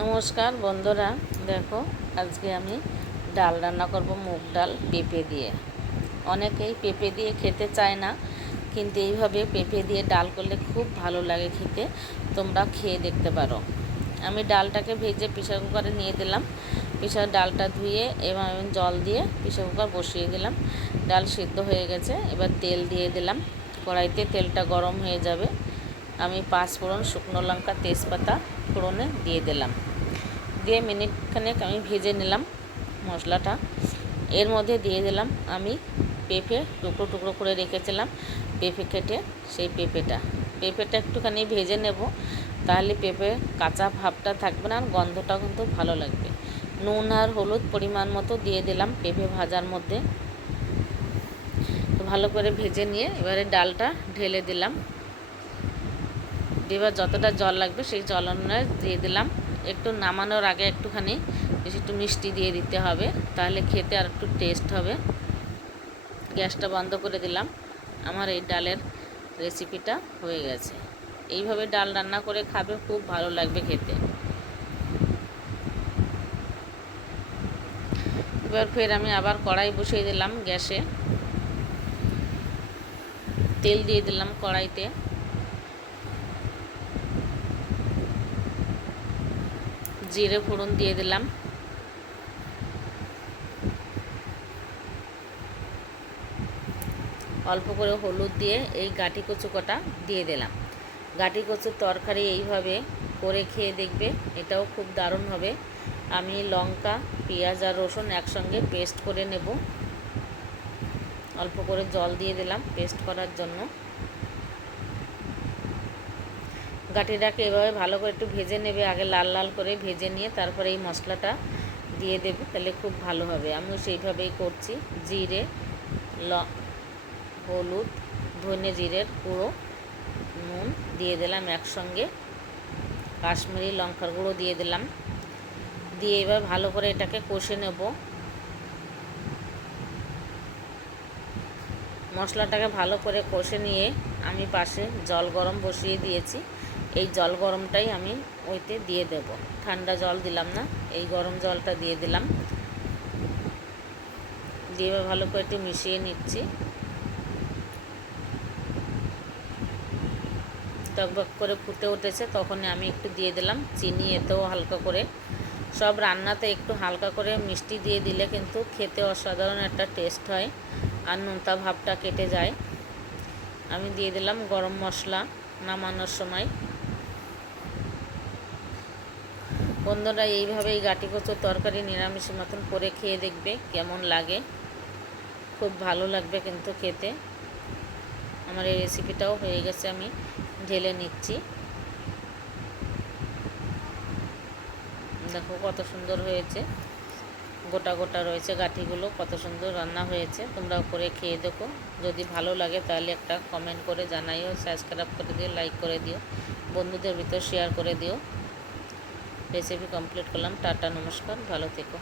নমস্কার বন্ধুরা, দেখো আজকে আমি ডাল রান্না করব মুগ ডাল পেঁপে দিয়ে। অনেকেই পেঁপে দিয়ে খেতে চায় না, কিন্তু এইভাবে পেঁপে দিয়ে ডাল করলে খুব ভালো লাগে খেতে। তোমরা খেয়ে দেখতে পারো। আমি ডালটাকে ভেজে প্রেশার কুকারে নিয়ে দিলাম। প্রেশার ডালটা ধুয়ে এবং জল দিয়ে প্রেশার কুকার বসিয়ে দিলাম। ডাল সিদ্ধ হয়ে গেছে, এবার তেল দিয়ে দিলাম। কড়াইতে তেলটা গরম হয়ে যাবে। আমি পাঁচ ফোড়ন শুকনো লঙ্কা তেজপাতা ফোড়নে দিয়ে দিলাম। দিয়ে মিনিটখানেক আমি ভেজে নিলাম মশলাটা। এর মধ্যে দিয়ে দিলাম আমি পেঁপে টুকরো টুকরো করে রেখেছিলাম পেঁপে কেটে সেই পেঁপেটা। পেঁপেটা একটুখানি ভেজে নেব, তাহলে পেঁপে কাঁচা ভাবটা থাকবে না আর গন্ধটাও কিন্তু ভালো লাগবে। নুন আর হলুদ পরিমাণ মতো দিয়ে দিলাম পেঁপে ভাজার মধ্যে। ভালো করে ভেজে নিয়ে এবারে ডালটা ঢেলে দিলাম। এবার যতটা জল লাগবে সেই জল অনুযায়ী দিয়ে দিলাম। একটু নামানোর আগে একটুখানি বেশি একটু মিষ্টি দিয়ে দিতে হবে, তাহলে খেতে আর একটু টেস্ট হবে। গ্যাসটা বন্ধ করে দিলাম, আমার এই ডালের রেসিপিটা হয়ে গেছে। এইভাবে ডাল রান্না করে খাবে, খুব ভালো লাগবে খেতে। এবার ফের আমি আবার কড়াই বসিয়ে দিলাম গ্যাসে। তেল দিয়ে দিলাম কড়াইতে। জিরে ফোড়ন দিয়ে দিলাম। অল্প করে হলুদ দিয়ে এই গাটি কচু কটা দিয়ে দিলাম। গাটি কচুর তরকারি এইভাবে করে খেয়ে দেখবে, এটাও খুব দারুণ হবে। আমি লঙ্কা, পেঁয়াজ আর রসুন একসঙ্গে পেস্ট করে নেব। অল্প করে জল দিয়ে দিলাম পেস্ট করার জন্য। গাটিটাকে এভাবে ভালো করে একটু ভেজে নেবে, আগে লাল লাল করে ভেজে নিয়ে তারপরে এই মশলাটা দিয়ে দেবে, তাহলে খুব ভালো হবে। আমিও সেইভাবেই করছি, জিরে, ল, হলুদ, ধনে জিরের গুঁড়ো, নুন দিয়ে দিলাম একসঙ্গে, কাশ্মীরি লঙ্কার গুঁড়ো দিয়ে দিলাম। দিয়ে এবার ভালো করে এটাকে কষে নেব। মশলাটাকে ভালো করে কষে নিয়ে আমি পাশে জল গরম বসিয়ে দিয়েছি। এই জল গরমটাই আমি ওইতে দিয়ে দেব। ঠান্ডা জল দিলাম না, এই গরম জলটা দিয়ে দিলাম। দিয়ে ভালো করে একটু মিশিয়ে নিচ্ছি। টকবক করে ফুটে উঠেছে, তখনই আমি একটু দিয়ে দিলাম চিনি এতেও হালকা করে। সব রান্নাতে একটু হালকা করে মিষ্টি দিয়ে দিলে কিন্তু খেতে অসাধারণ একটা টেস্ট হয় আর নোনতা ভাবটা কেটে যায়। আমি দিয়ে দিলাম গরম মশলা নামানোর সময়। বন্ধুরা, এইভাবেই এই গাটি কচুর তরকারি নিরামিষের মতন করে খেয়ে দেখবে কেমন লাগে। খুব ভালো লাগবে কিন্তু খেতে। আমার এই রেসিপিটাও হয়ে গেছে, আমি ঢেলে নিচ্ছি। দেখো কত সুন্দর হয়েছে। গোটা গোটা রয়েছে গাঠিগুলো কত সুন্দর রান্না হয়েছে। তোমরা করে খেয়ে দেখো। যদি ভালো লাগে তাহলে একটা কমেন্ট করে জানাইও সাবস্ক্রাইব করে দিও লাইক করে দিও, বন্ধুদের ভিতর শেয়ার করে দিও। রেসিপি কমপ্লিট করলাম টাটা নমস্কার ভালো থেকো।